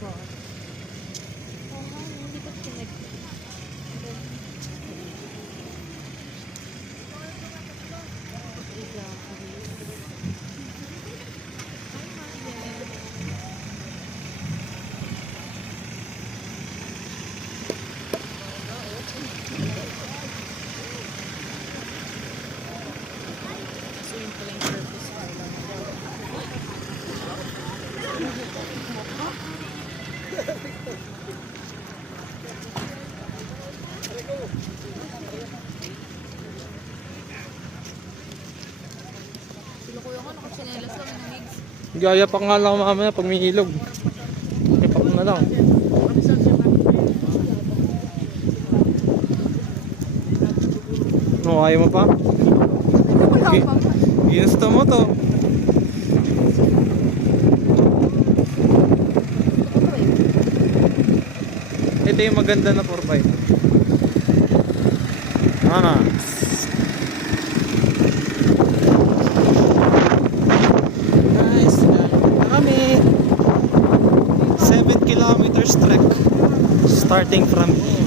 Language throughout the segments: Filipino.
Oo nga, hindi ko tinag. So yun pala yung purpose ko lang. Sila kuya ko, nakachinelas lang ng migs. Gaya pa nga lang mamaya pag may ilog. Ipak na lang. No, ayaw mo pa? Wala pa. Ginusto mo to. Ito yung maganda na 4x. Nice. Na kami. 7 kilometers trek. Starting from here.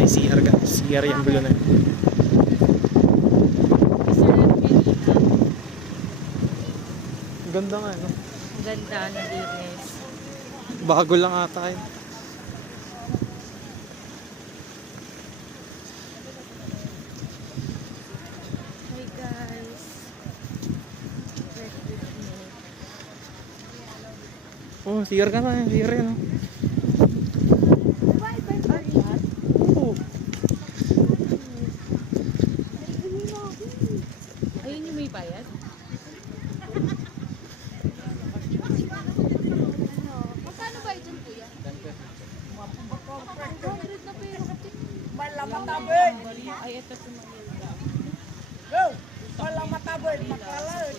May CR guys. CR yung bulo na yun. Ganda nga, no? Ganda na linis. Bago lang ata yun. Hi guys. Trek with me. Oh, CR ka na. CR yun, no? Oo. Ayun yung may bayad? Magkano ba dyan kuya? 100 na pero Malamatabod. ay ito sumanila. Go. Malamatabod. Makalad.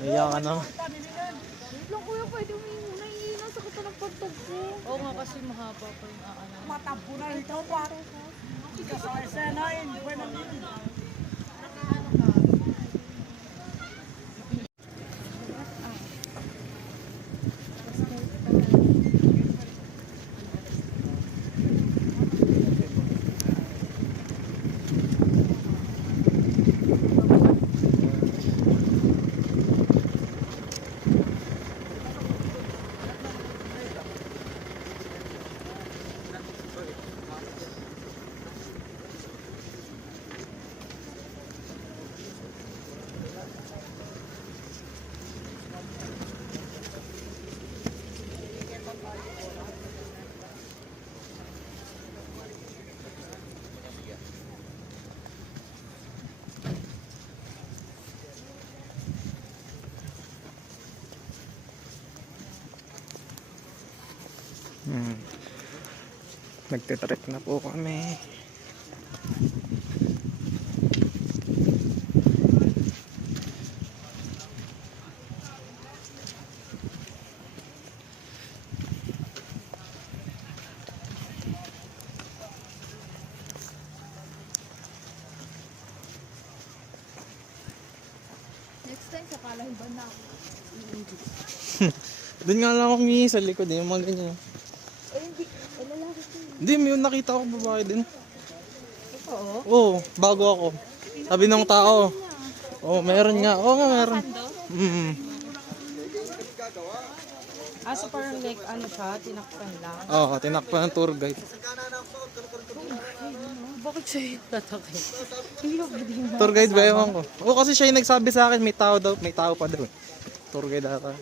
Naiya ka na. Wait lang kuya, pwede umihingi na. Hindi na sakit na ng pagtog ko. Oo nga kasi mahaba pa yung aanan. Matabo na ito pa. Kasama-sanayin. Bueno, Nagtitrek na po kami. Next time, sa Palahin ba na ako? Doon nga lang ako humingi sa likod, yung mga ganyan. Ay, hindi. Ay, lalaki ko. Hindi, may nakita ko babae din. Oo. Oo, bago ako. Sabi ng tao. Oo, meron nga. Oo nga, meron. So parang like, ano siya, tinakpan lang. Oo, tinakpan ng tour guide. Bakit siya yung tatakay? Hindi ko pwede yung Tour guide ba ewan ko? Oo, kasi siya yung nagsabi sa akin, may tao daw, may tao pa daw. Tour guide ata.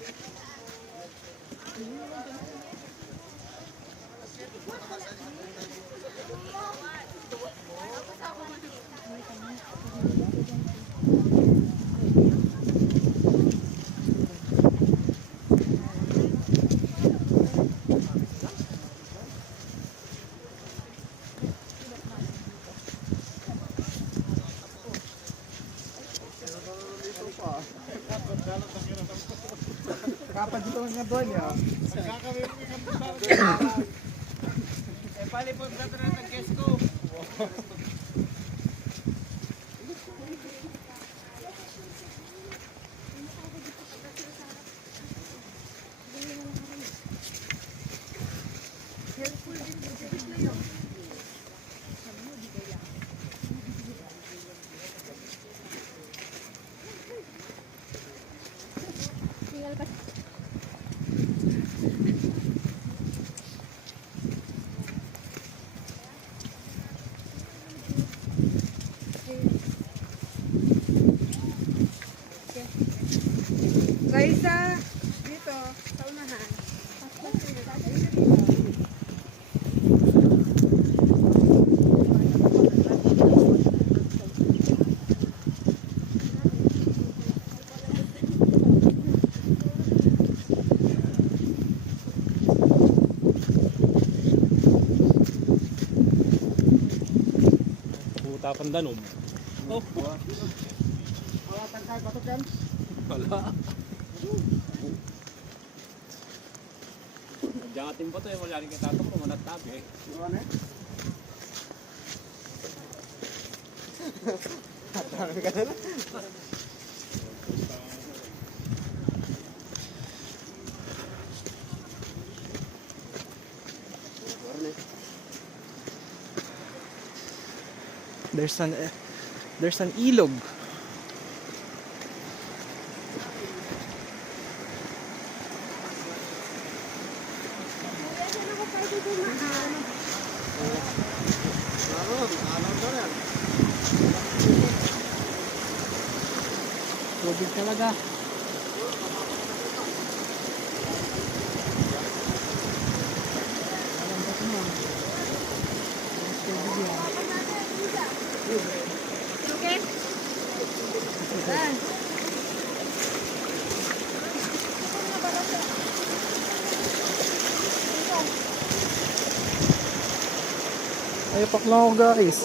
Kapan dito nga doon ya? Eh, palipod na ito ng guest ko. Raisa, dito, sa unahan. Puta pang danom. Oh. Wala. Diyan ating bato eh, wala rin kitatok ko, manatag eh. There's an ilog. Tubig talaga. Okay? Ayapak lang ako guys.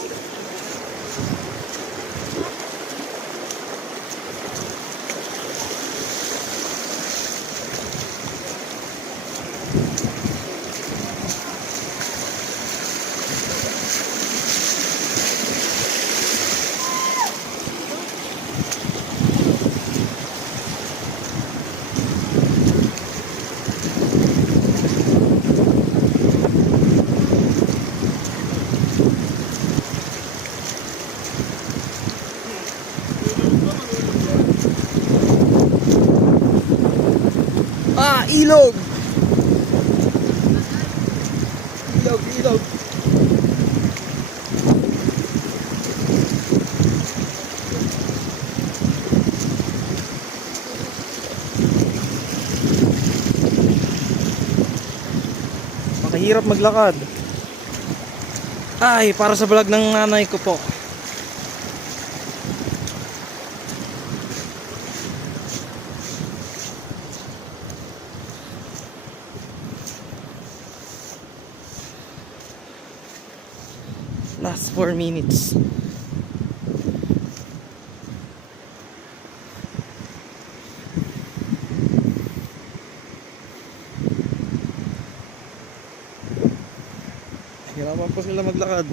Ilog! Ilog! Makahirap maglakad. Ay, para sa vlog ng nanay ko po. Last 4 minutes. Hirapan po sila maglakad.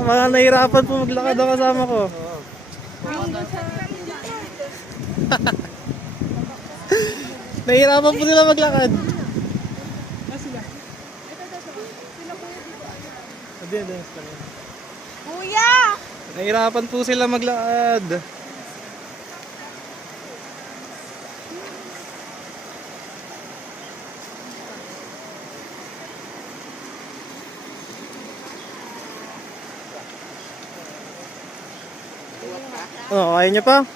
Mga nahirapan po maglakad ang kasama ko. Nahirapan po sila maglakad. Kuya! Nahirapan po sila maglakad. Oh, ayaw niyo pa? Uulit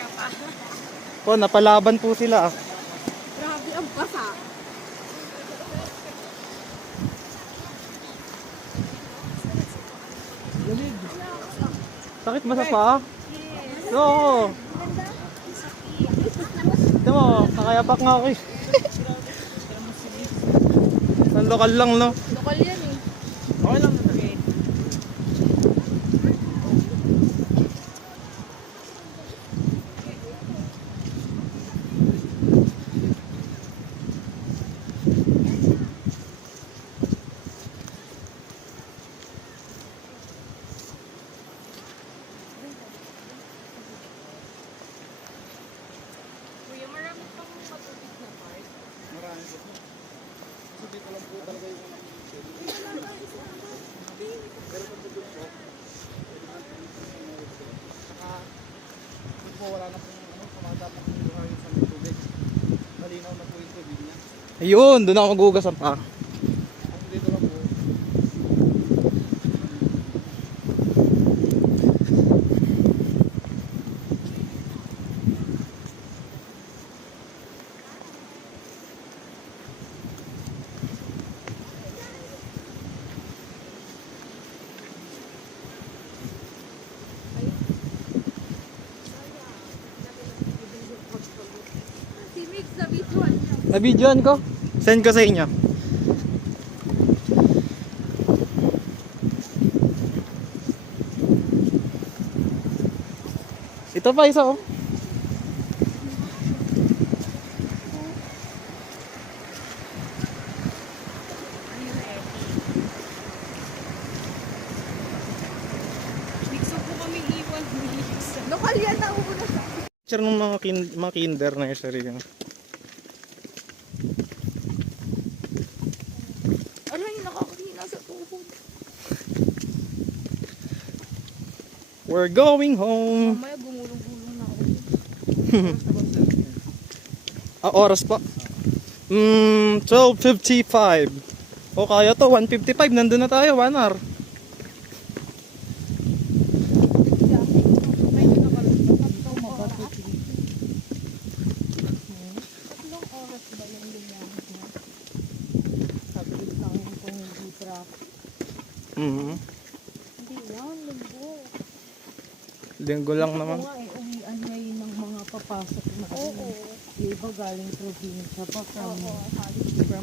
ka pa. Oh, napalaban po sila. Grabe ang basa. Sakit ba sa paa? Oo. Ito mo, nakayapak nga ako eh. Ang lokal lang, no? Lokal yan eh. Okay lang na eh. Kuya, marami pang matubig na part. Marami po. Kasi dito lang po talaga yung pero pag tubig po, saka po wala na po yung ano, tumatapak ng buhangin sa may tubig. Malinaw na po yung tubig niya. Ayun, doon ako magugas ang pa. Kung dito lang po, Si Mix na visual niya. Nabidyoan ko. Send ko sa inyo. Ito pa isa oh. Mix up po kami iwan. Mix. Lokal yan na una sa. Picture ng mga kinder na nursery. Aray, nakakahina sa tuhod. We're going home. Mamaya gumulong-gulong na ako. Oras pa. 12:55. O kaya to, 1:55. Nandun na tayo, 1 hour. Tatlong oras ba yung linyamit niya? Sabit lang yung kung hindi traffic. Mhm. Hindi yan, linggo. Linggo lang naman. Oo nga eh, uwian ngayon ng mga papasok na. Oo. Yung iba galing probinsya pa from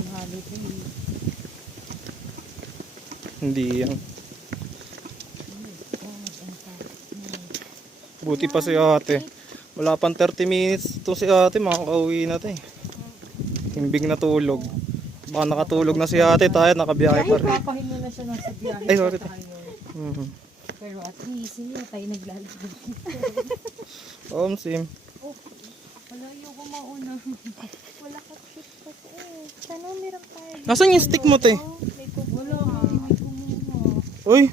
holiday. Hindi yan. Buti pa si ate. Wala pang 30 minutes to si ate, makakauwi na tayo. Himbing na tulog. Baka nakatulog na si ate, tayo nakabiyahe pa rin. Papahinga na siya nasa biyahe Ay, pa sorry. tayo. Mhm. Pero at least, hindi tayo naglalakad. Sim. Wala yung mauna. Wala ka shift pa to eh. Sana meron tayo. Nasaan yung stick mo, te? Wala ka, hindi kumuha. Uy!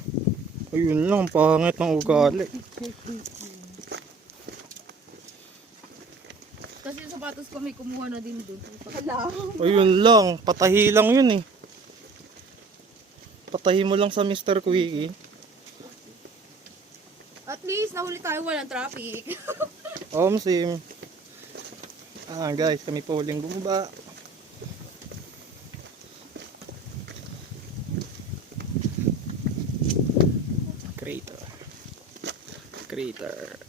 Ayun lang, pangit ng ugali. Kasi yung sapatos ko may kumuha na din doon. Hala. Ayun lang, patahi lang yun eh. Patahi mo lang sa Mr. Quickie. At least nahuli tayo walang traffic. Sim. Guys, kami po huling bumaba. Crater.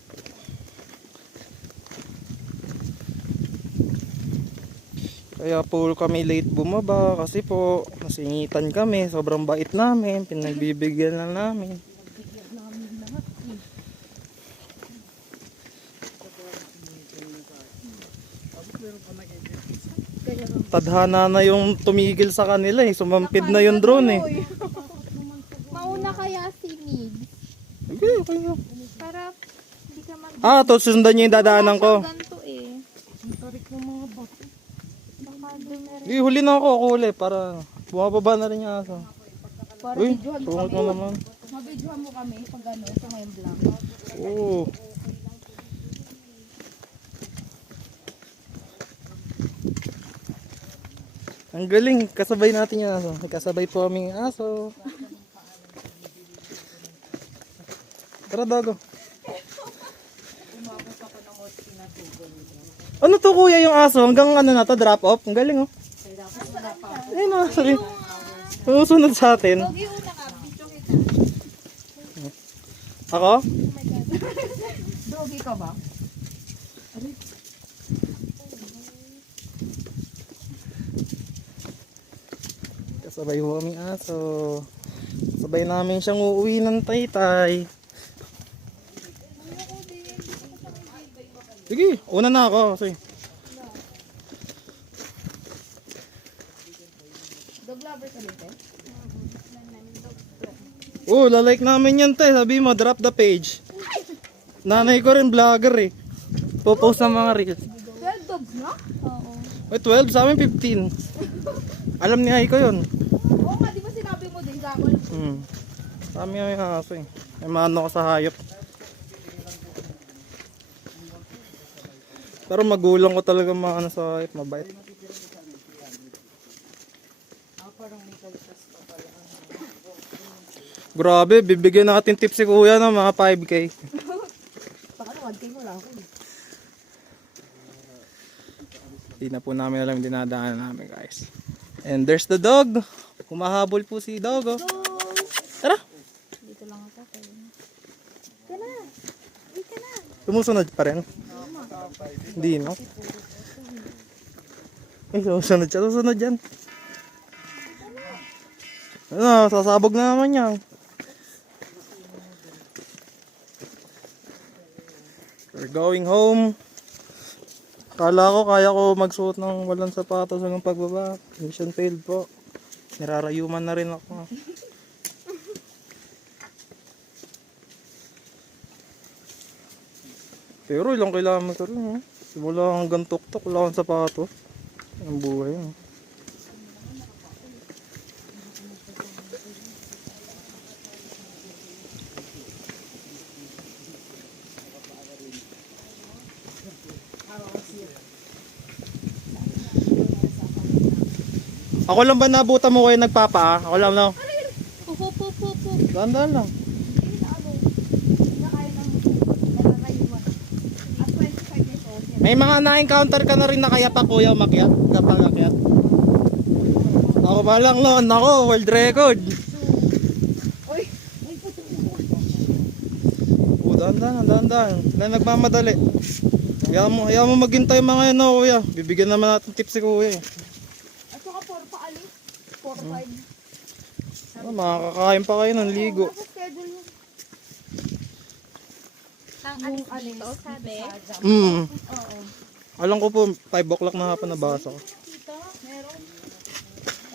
Kaya po kami late bumaba kasi po nasingitan kami, sobrang bait namin, pinagbibigyan na namin. Tadhana na yung tumigil sa kanila eh, sumampid na yung drone eh. Mauna kaya si Mig. Okay na. Para hindi ka mag... To sundan niyo yung dadaanan ko. Ganto eh. Ang tarik ng mga bato. Baka dumere. Huli na ako uli para bumababa na rin yung aso. Para Uy, videohan mo sungit kami. mo naman. Mabidyohan mo kami pag ano, sa ngayon vlog. Oo. Ang galing, kasabay natin yung aso. Kasabay po aming aso. Tara, dago. Ano to kuya yung aso? Hanggang ano na to, drop off? Ang galing oh. Ayun na, sabi. Susunod sa atin. Pogi una ka, video kita. Ako? Dogi ka ba? Kasabay ho aming aso. Sabay namin siyang uuwi ng taytay. Sige, una na ako. Sige. Dog lover ka dito? Lalike namin yan tay. Sabi mo, drop the page. Nanay ko rin vlogger eh. Popost ng mga reels. 12 dogs na? Oo. 12, sa amin 15. Alam ni Aiko yun. Oo nga, di ba sinabi mo din sa akin? Sa amin yung aso eh. May mano ko sa hayop. Pero magulang ko talaga maano sa hype, mabait. Parang may kaltas pa pala. Grabe, bibigyan natin tips si kuya ng mga 5K. Baka naman, kayo wala ako. Hindi na po namin alam yung dinadaanan namin guys. And there's the dog. Humahabol po si dog. Oh. Tara. Dito lang ako. Ka na. Uy ka na. Sumusunod pa rin. Hindi no. Eh, susunod siya. Susunod yan. Ano, sasabog na naman yan. We're going home. Kala ko kaya ko magsuot ng walang sapatos hanggang pagbaba. Mission failed po. Nirarayuman na rin ako. Pero ilang kilometer rin. Simula hanggang tuktok, wala akong sapatos. Ang buhay. Ako lang ba nabutan mo kayo nagpapa? Ako lang lang. Pupo. Dahan-dahan lang. At 25 years old. May mga na-encounter ka na rin na kaya pa kuya umakyat? Kapag akyat? Ako pa lang noon. Ako, world record. Uy. Dahan-dahan. Na nagmamadali. Hayaan mo maghintay mga yan kuya. Bibigyan naman natin tips si kuya. At saka 4 pa alis. 4-5. Makakakain pa kayo ng ligo. Nasa schedule yun. Ang alis dito, sabi? Oo. Alam ko po, 5 o'clock na hapon nabasa ko. Kita, meron.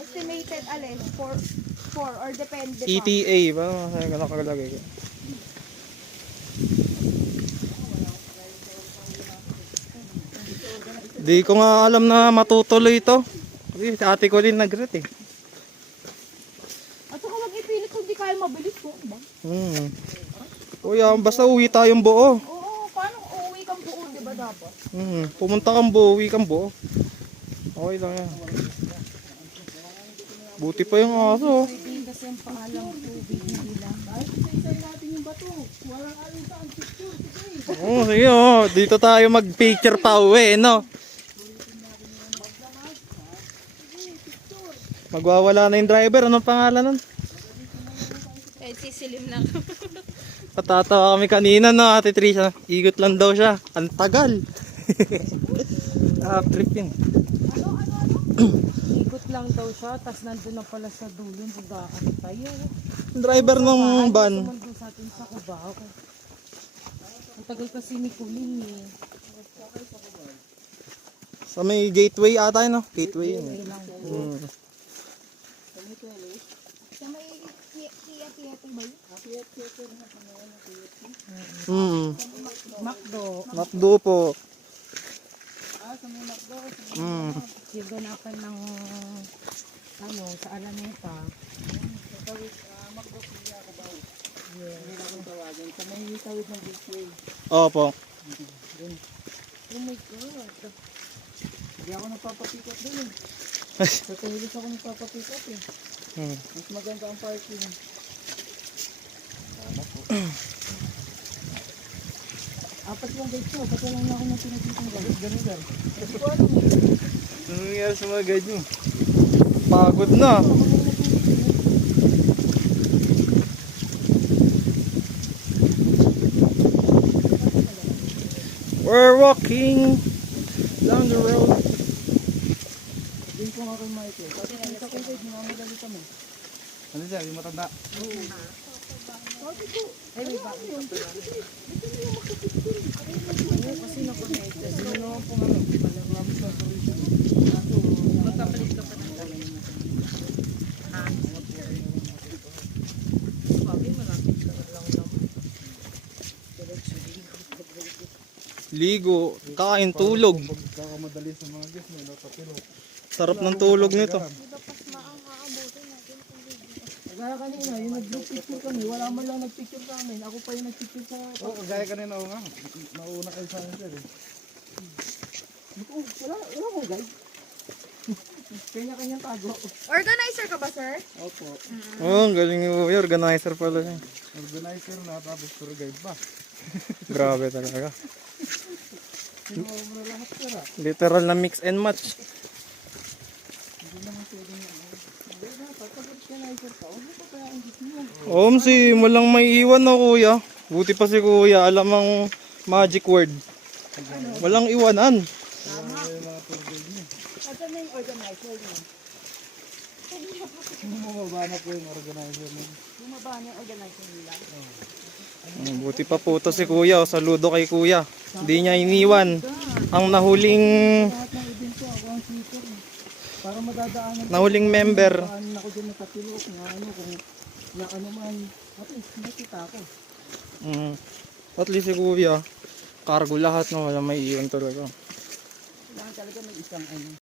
Estimated alis, 4 or depende pa. ETA ba? Nakakalagay ko. Di ko nga alam na matutuloy ito. Kasi si ate ko din nag-ret eh. At saka wag ipilit kung di kaya mabilis ko. Ba? Kuya, basta uwi tayong buo. Oo, paano uuwi kang buo, di ba dapat? Pumunta kang buo, uwi kang buo. Okay lang yan. Buti pa yung aso. Hindi kasi ang paalam tubig, hindi lang. Oo, sige oh. Dito tayo mag-picture pa uwi, no? Magwawala na yung driver. Anong pangalan nun? Sisilim lang. Patatawa kami kanina, no, Ate Trisha. Ikot lang daw siya. Ang tagal. Trip yun. Ikot lang daw siya, tapos nandun na pala sa dulo, bugaan tayo. Driver ng van. Sumando sa atin sa Cubao. Ang tagal kasi ni Kulin eh. Sa may gateway ata, no? Gateway yun. Sa may Kia-Kia ba yun? Macdo. Makdo po. Yung ganapan ng ano, sa Alameta. Opo. Oh my God. Hindi ako nagpapapikat din eh. Sa Tulis ako nagpapapikat eh. Mas maganda ang parking. Apat lang guys ko, ba't wala na ako na pinagkitang guys? Ganun. Kasi ko alam eh. Ano nangyari sa mga guide nyo? Pagod na. We're walking down the road. Hindi ko nga kay Michael. Kasi nakita ko guys, namamadali kami. Ano siya, yung matanda? Ay, may bakit ka pala. Oo, kasi nakonect. Hindi mo naman po nga. Malamang sa solution. Magkapalit ka pa ng dami. Sabi, malapit ka lang naman. Ligo, kain, tulog. Pagkakamadali sa mga guys, may nakapilo. Sarap ng tulog nito. Kaya kanina, yung nag-group picture kami, wala man lang nag-picture sa amin. Ako pa yung nag-picture sa... Oo, kagaya kanina ako nga. Nauna kayo sa akin sir eh. Wala mo guys. Kanya-kanyang tago. Organizer ka ba, sir? Opo. Oh, ang galing ni Kuya. Organizer pala siya. Organizer na tapos tour guide pa. Grabe talaga. Kinuha mo na lahat sir ah. Literal na mix and match. Hindi naman pwede na. Hindi na, pag organizer ka, huwag mo pa kaya ang gusto mo. Omsi, walang may iwan na Kuya. Buti pa si Kuya, alam ang magic word. Walang iwanan. Ito na yung organizer niya. Bumaba na po yung organizer mo. Bumaba na yung organizer nila. Buti pa po to si Kuya. Saludo kay Kuya. Hindi niya iniwan ang nahuling Lahat ng event ko, ako ang speaker. Para madadaanan nahuling member. Daanan ako dyan nakatulog na ano, kung na ano man. At least, nakita ako. At least si Kuya, cargo lahat no, wala may iwan talaga. Kailangan talaga may isang ano.